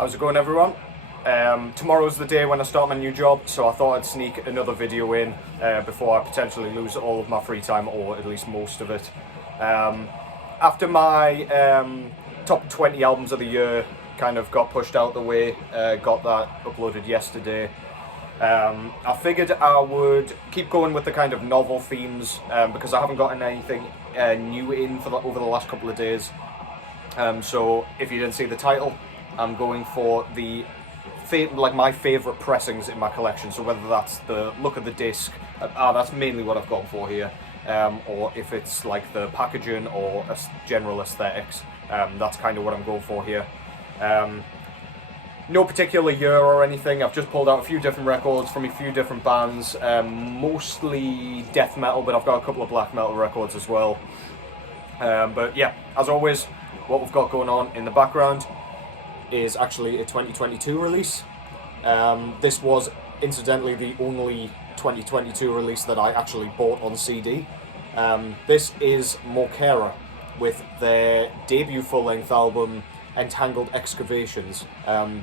How's it going, everyone? Tomorrow's the day when I start my new job, so I thought I'd sneak another video in before I potentially lose all of my free time, or at least most of it. After my top 20 albums of the year kind of got pushed out the way, got that uploaded yesterday, I figured I would keep going with the kind of novel themes because I haven't gotten anything new in for over the last couple of days. So if you didn't see the title, I'm going for the my favourite pressings in my collection. So whether that's the look of the disc, that's mainly what I've gone for here, or if it's like the packaging or general aesthetics, that's kind of what I'm going for here. No particular year or anything. I've just pulled out a few different records from a few different bands, mostly death metal, but I've got a couple of black metal records as well. But yeah, as always, what we've got going on in the background is actually a 2022 release. This was incidentally the only 2022 release that I actually bought on CD. This is Morkera with their debut full-length album Entangled Excavations.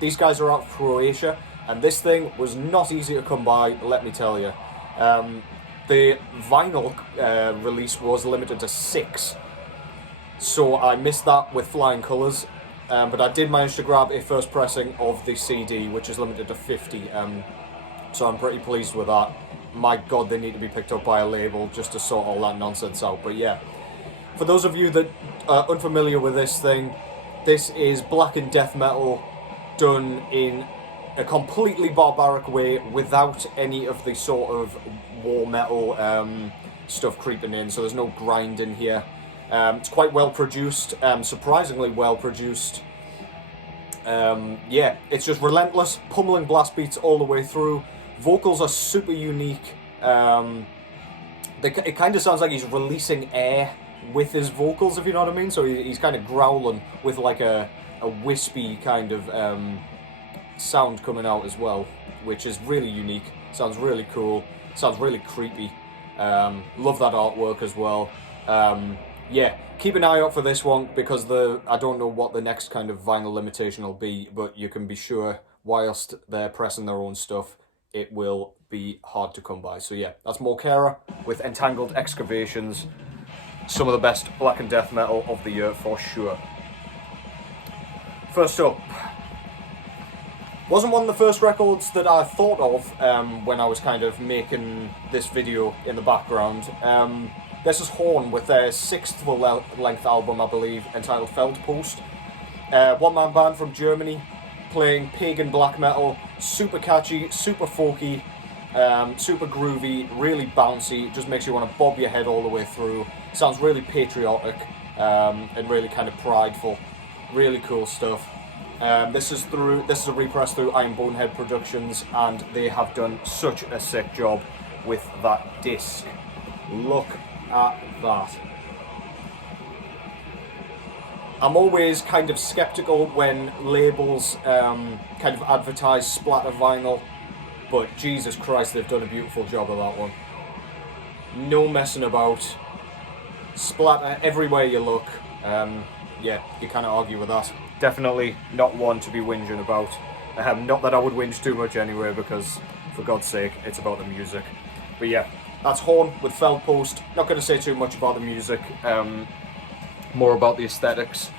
These guys are out of Croatia, and this thing was not easy to come by, let me tell you. The vinyl release was limited to 6, so I missed that with flying colours. But I did manage to grab a first pressing of the CD, which is limited to 50, so I'm pretty pleased with that. My god, they need to be picked up by a label just to sort all that nonsense out. But yeah, for those of you that are unfamiliar with this thing, this is black and death metal done in a completely barbaric way without any of the sort of war metal stuff creeping in, so there's no grind in here. It's quite well produced, surprisingly well produced. Yeah, it's just relentless, pummeling blast beats all the way through. Vocals are super unique. It kind of sounds like he's releasing air with his vocals, if you know what I mean. So he's kind of growling with like a wispy kind of sound coming out as well, which is really unique. Sounds really cool. Sounds really creepy. Love that artwork as well. Yeah, keep an eye out for this one, because I don't know what the next kind of vinyl limitation will be, but you can be sure whilst they're pressing their own stuff, it will be hard to come by. So yeah, that's Morkera with Entangled Excavations. Some of the best black and death metal of the year for sure. First up, wasn't one of the first records that I thought of when I was kind of making this video in the background. This is Horn with their 6th full-length album, I believe, entitled Feldpost. One-man band from Germany, playing pagan black metal, super catchy, super folky, super groovy, really bouncy, just makes you want to bob your head all the way through. Sounds really patriotic and really kind of prideful. Really cool stuff. This is a repress through Iron Bonehead Productions, and they have done such a sick job with that disc. Look at that. I'm always kind of skeptical when labels kind of advertise splatter vinyl, but Jesus Christ, they've done a beautiful job of that one. No messing about. Splatter everywhere you look. Yeah, you can't argue with that. Definitely not one to be whinging about. Not that I would whinge too much anyway, because for God's sake, it's about the music. But yeah, that's Horn with Feldpost. Not going to say too much about the music, more about the aesthetics.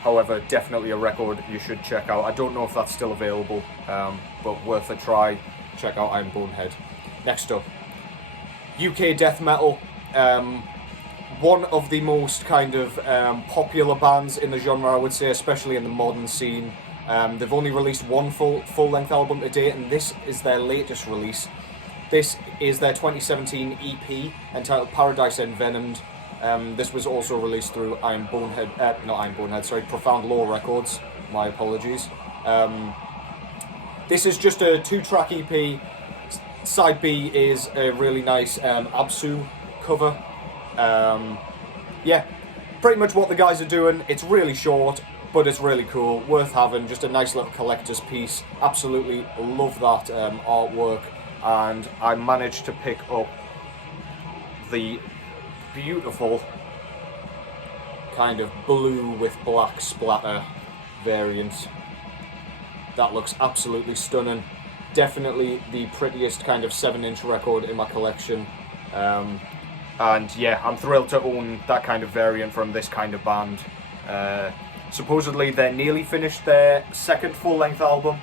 However, definitely a record you should check out. I don't know if that's still available, but worth a try. Check out Iron Bonehead. Next up, UK death metal. One of the most kind of popular bands in the genre, I would say, especially in the modern scene. They've only released one full-length album to date, and this is their latest release. This is their 2017 EP entitled Paradise Envenomed. This was also released through Profound Law Records. My apologies. This is just a 2-track EP. Side B is a really nice Absu cover. Yeah, pretty much what the guys are doing. It's really short, but it's really cool. Worth having. Just a nice little collector's piece. Absolutely love that artwork. And I managed to pick up the beautiful kind of blue with black splatter variant. that looks absolutely stunning. Definitely the prettiest kind of 7-inch record in my collection. And yeah, I'm thrilled to own that kind of variant from this kind of band. Supposedly they're nearly finished their second full-length album,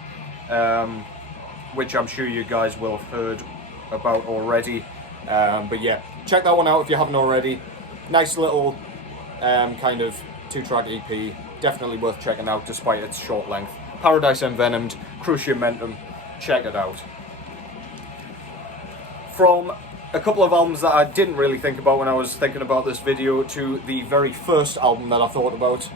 which I'm sure you guys will have heard about already. But yeah, check that one out if you haven't already. Nice little kind of 2-track EP, definitely worth checking out despite its short length. Paradise Envenomed, Cruciamentum, check it out. From a couple of albums that I didn't really think about when I was thinking about this video to the very first album that I thought about.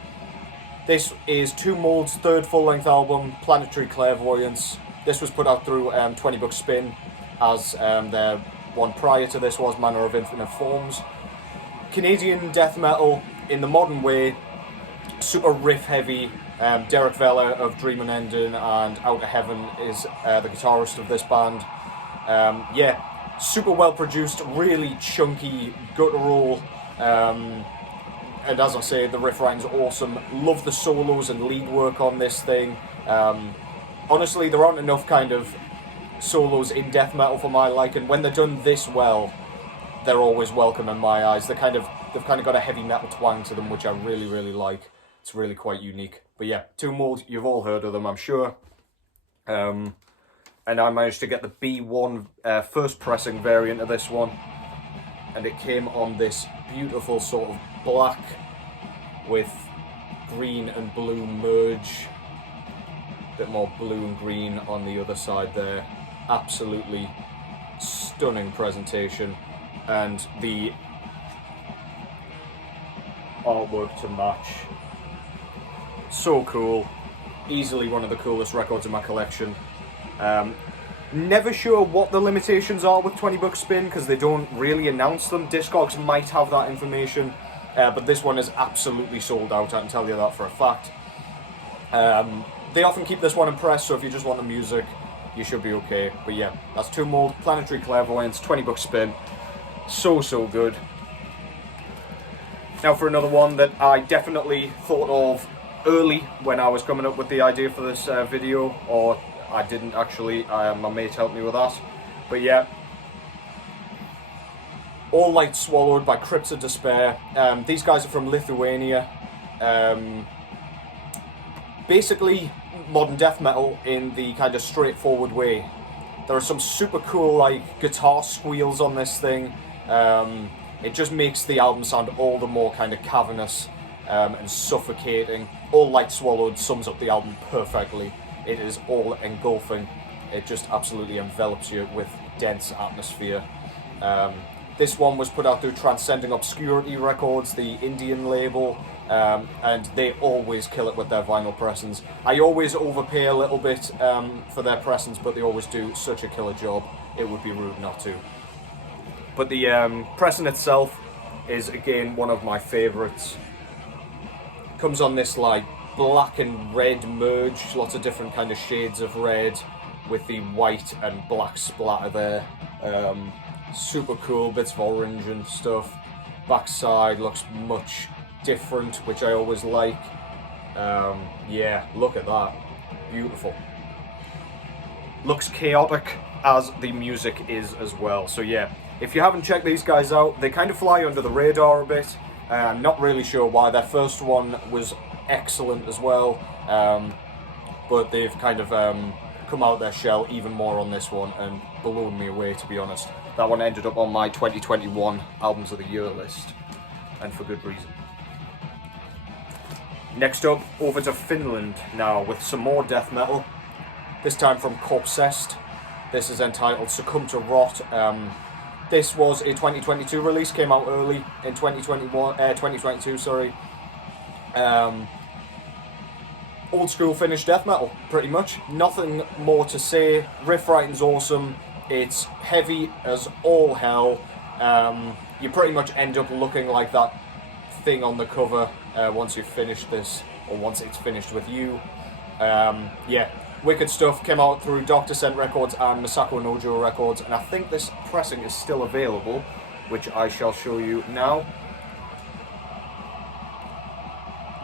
This is Two Mold's third full-length album, Planetary Clairvoyance. This was put out through 20 Bucks Spin, as their one prior to this was Manner of Infinite Forms. Canadian death metal in the modern way, super riff heavy. Derek Vella of Dream Unending and Out of Heaven is the guitarist of this band. Yeah, super well produced, really chunky, guttural, and as I say, the riff writing's awesome. Love the solos and lead work on this thing. Honestly, there aren't enough kind of solos in death metal for my liking. When they're done this well, they're always welcome in my eyes. They've kind of got a heavy metal twang to them, which I really, really like. It's really quite unique. But yeah, Two Mold, you've all heard of them, I'm sure. And I managed to get the B1 first pressing variant of this one. And it came on this beautiful sort of black with green and blue merge. A bit more blue and green on the other side there. Absolutely stunning presentation. And the artwork to match. So cool. Easily one of the coolest records in my collection. Never sure what the limitations are with 20 Bucks Spin because they don't really announce them. Discogs might have that information, but this one is absolutely sold out, I can tell you that for a fact. They often keep this one in press, so if you just want the music, you should be okay. But yeah, that's Two Mold, Planetary Clairvoyance, 20 Bucks Spin. So good. Now for another one that I definitely thought of early when I was coming up with the idea for this video, or I didn't actually, my mate helped me with that. But yeah, All Light Swallowed by Crypts of Despair. These guys are from Lithuania. Basically modern death metal in the kind of straightforward way. There are some super cool like guitar squeals on this thing. It just makes the album sound all the more kind of cavernous and suffocating. All Light Swallowed sums up the album perfectly. It is all engulfing. It just absolutely envelops you with dense atmosphere. This one was put out through Transcending Obscurity Records, the Indian label, and they always kill it with their vinyl pressings. I always overpay a little bit for their pressings, but they always do such a killer job. It would be rude not to. But the pressing itself is again one of my favourites. Comes on this like black and red merge, lots of different kind of shades of red with the white and black splatter there. Super cool, bits of orange and stuff. Backside looks much different, which I always like. Yeah, look at that. Beautiful. Looks chaotic as the music is as well. So yeah, if you haven't checked these guys out, they kind of fly under the radar a bit. I'm not really sure why. Their first one was excellent as well, but they've kind of come out of their shell even more on this one and blown me away, to be honest. That one ended up on my 2021 Albums of the Year list, and for good reason. Next up, over to Finland now with some more death metal, this time from Corpsessed. This is entitled Succumb to Rot. This was a 2022 release, came out early in 2022, sorry. Old school Finnish death metal, pretty much. Nothing more to say. Riff writing's awesome. It's heavy as all hell. You pretty much end up looking like that thing on the cover once you've finished this, or once it's finished with you. Yeah, wicked stuff. Came out through Dr. Scent Records and Masako Nojo Records, and I think this pressing is still available, which I shall show you now.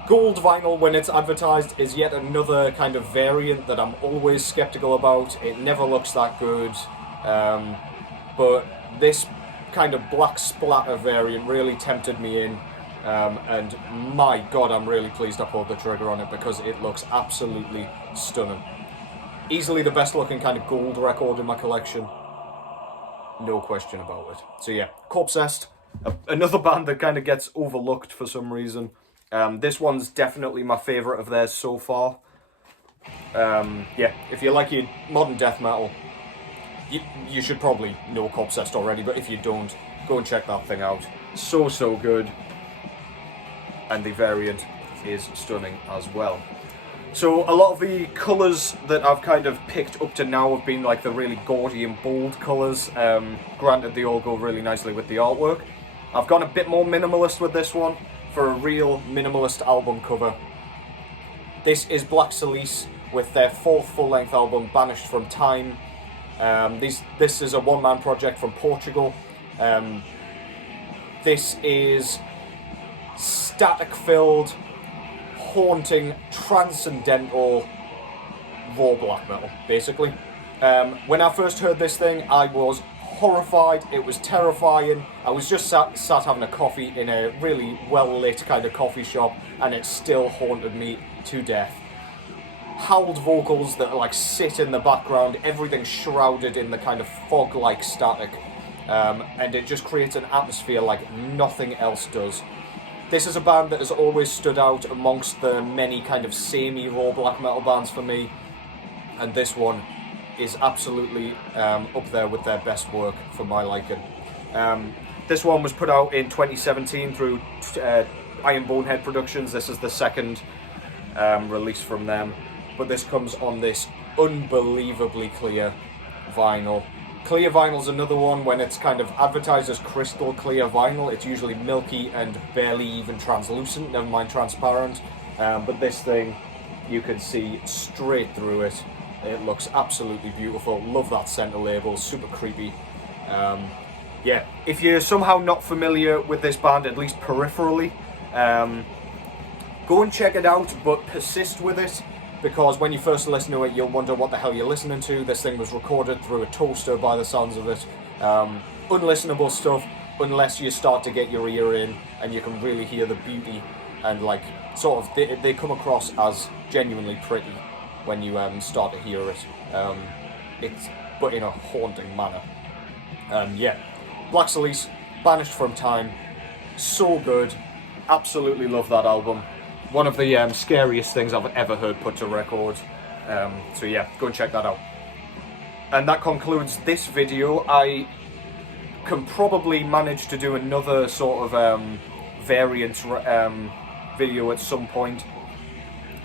Gold vinyl, when it's advertised, is yet another kind of variant that I'm always skeptical about. It never looks that good. But this kind of black splatter variant really tempted me in. And my god, I'm really pleased I pulled the trigger on it because it looks absolutely stunning. Easily the best looking kind of gold record in my collection. No question about it. So yeah, Corpsessed, another band that kind of gets overlooked for some reason. This one's definitely my favourite of theirs so far. Yeah, if you like your modern death metal, you should probably know Corpsessed already, but if you don't, go and check that thing out. So good. And the variant is stunning as well. So a lot of the colours that I've kind of picked up to now have been like the really gaudy and bold colours. Granted, they all go really nicely with the artwork. I've gone a bit more minimalist with this one for a real minimalist album cover. This is Black Cilice with their 4th full-length album, Banished from Time. This is a one-man project from Portugal. This is static-filled, haunting, transcendental, raw black metal, basically. When I first heard this thing, I was horrified. It was terrifying. I was just sat having a coffee in a really well-lit kind of coffee shop, and it still haunted me to death. Howled vocals that like sit in the background, everything shrouded in the kind of fog-like static, and it just creates an atmosphere like nothing else does. This is a band that has always stood out amongst the many kind of samey raw black metal bands for me, and this one is absolutely up there with their best work for my liking. This one was put out in 2017 through Iron Bonehead Productions. This is the second release from them, but this comes on this unbelievably clear vinyl. Clear vinyl's another one. When it's kind of advertised as crystal clear vinyl, it's usually milky and barely even translucent, never mind transparent. But this thing, you can see straight through it. It looks absolutely beautiful. Love that center label, super creepy. Yeah, if you're somehow not familiar with this band, at least peripherally, go and check it out, but persist with it. Because when you first listen to it, you'll wonder what the hell you're listening to. This thing was recorded through a toaster by the sounds of it. Unlistenable stuff, unless you start to get your ear in and you can really hear the beauty and like sort of they come across as genuinely pretty when you start to hear it. But in a haunting manner. Yeah, Black Cilice, Banished from Time, so good. Absolutely love that album. One of the scariest things I've ever heard put to record. So yeah, go and check that out. And that concludes this video. I can probably manage to do another sort of variant video at some point.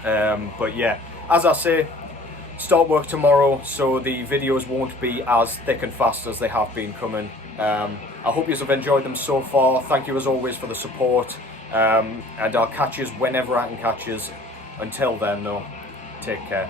But yeah, as I say, start work tomorrow, so the videos won't be as thick and fast as they have been coming. I hope you have enjoyed them so far. Thank you as always for the support. And I'll catch you whenever I can catch you. Until then though, take care.